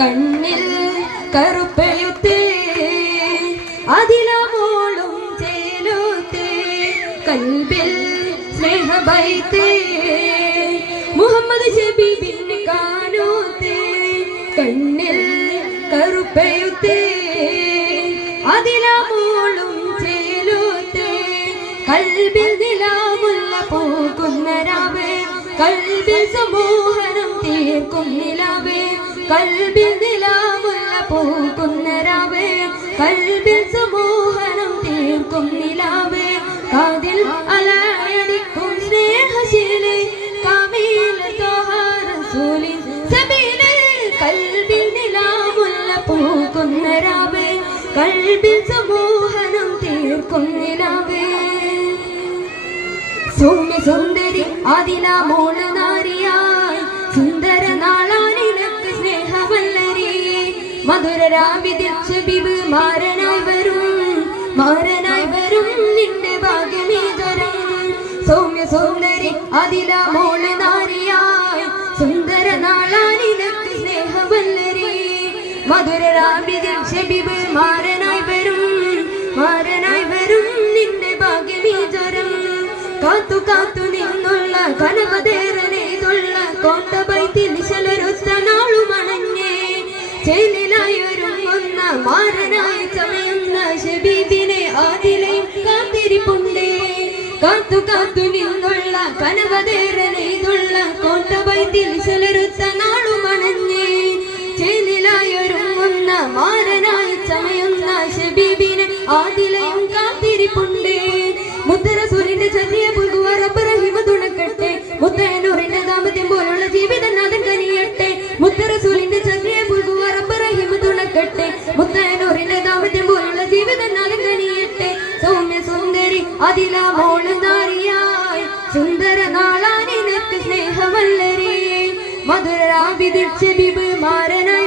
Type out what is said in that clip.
കണ്ണിൽ കറുപ്പെഴുത്ത് അതിലമോളും ചേലൂത്ത് കൽബിൽ സ്നേഹബൈത്ത് മുഹമ്മദ് ശബീബിന് കാണൂത്ത് കണ്ണിൽ കറുപ്പെഴുത്ത് അതിലമോളും ചേലൂത്ത് കൽബിൽ നിലാവുള്ള പൂക്കുന്ന രാവ് കൽബിൽ സമൂഹനം തീർക്കും നിലാവ് കൽബിൽ നിലാവുള്ള പൂക്കുന്ന രാവ് കൽബിൽ സമൂഹനം തീർക്കും നിലാവ് കാതിൽ അലയടിക്കും സ്നേഹശീലി കാമീൽ ത്വഹ റസൂലി സബീലി കൽബിൽ നിലാവുള്ള പൂക്കുന്ന രാവ് കൽബിൽ സമൂഹനം തീർക്കും നിലാവ് സൗമ്യ സുന്ദരി അതിലമോള് നാരിയായി സുന്ദര നാളാനിനക്ക് സ്നേഹവല്ലരി മധുര രാവിതിൽ ശബീബ് മാരനായി വരും നിന്റെ ഭാഗ്യമീതരം സൗമ്യ സുന്ദരി അതിലമോള് നാരിയായി സുന്ദര നാളാനിനക്ക് സ്നേഹവല്ലരി മധുര രാവിതിൽ ശബീബ് മാരനായി വരും നിന്റെ ഭാഗ്യമീതരം കാത്തു കാത്തു നിന്നുള്ള കനവതേറനെയ്തുള്ള കോട്ടബൈത്തിൽ ശലരുത്ത നാളുമണഞ്ഞേ ചേലിലായൊരുങ്ങുന്ന മാരനായി ചമയുന്ന ശബീബിനെ ആദിലയും കാത്തിരിപ്പുണ്ടേ കാത്തു കാത്തു നിന്നുള്ള കനവതേറനെയ്തുള്ള കോട്ടബൈത്തിൽ ശലരുത്ത നാളുമണഞ്ഞേ ചേലിലായൊരുങ്ങുന്ന മാരനായി ചമയുന്ന ശബീബിനെ ആദിലയും കാത്തിരിപ്പുണ്ടേ മുത്തറസൂലിന്റെ ചര്യ പുൽകുവ റബ്ബ് റഹീമ തുണക്കട്ടെ മുത്തനൂറിന്റെ ദാമ്പത്യം പോലുള്ള ജീവിതനാഥൻ കനിയട്ടെ മുത്തറസൂലിന്റെ ചര്യ പുൽകുവ റബ്ബ് റഹീമ തുണക്കട്ടെ മുത്തനൂറിന്റെ ദാമ്പത്യം പോലുള്ള ജീവിതനാഥൻ കനിയട്ടെ സൗമ്യ സുന്ദരി അതിലമോള് നാരിയായി സുന്ദര നാളാനിനക്ക് സ്നേഹവല്ലരി മധുര രാവിതിൽ ശബീബ് മാരനായി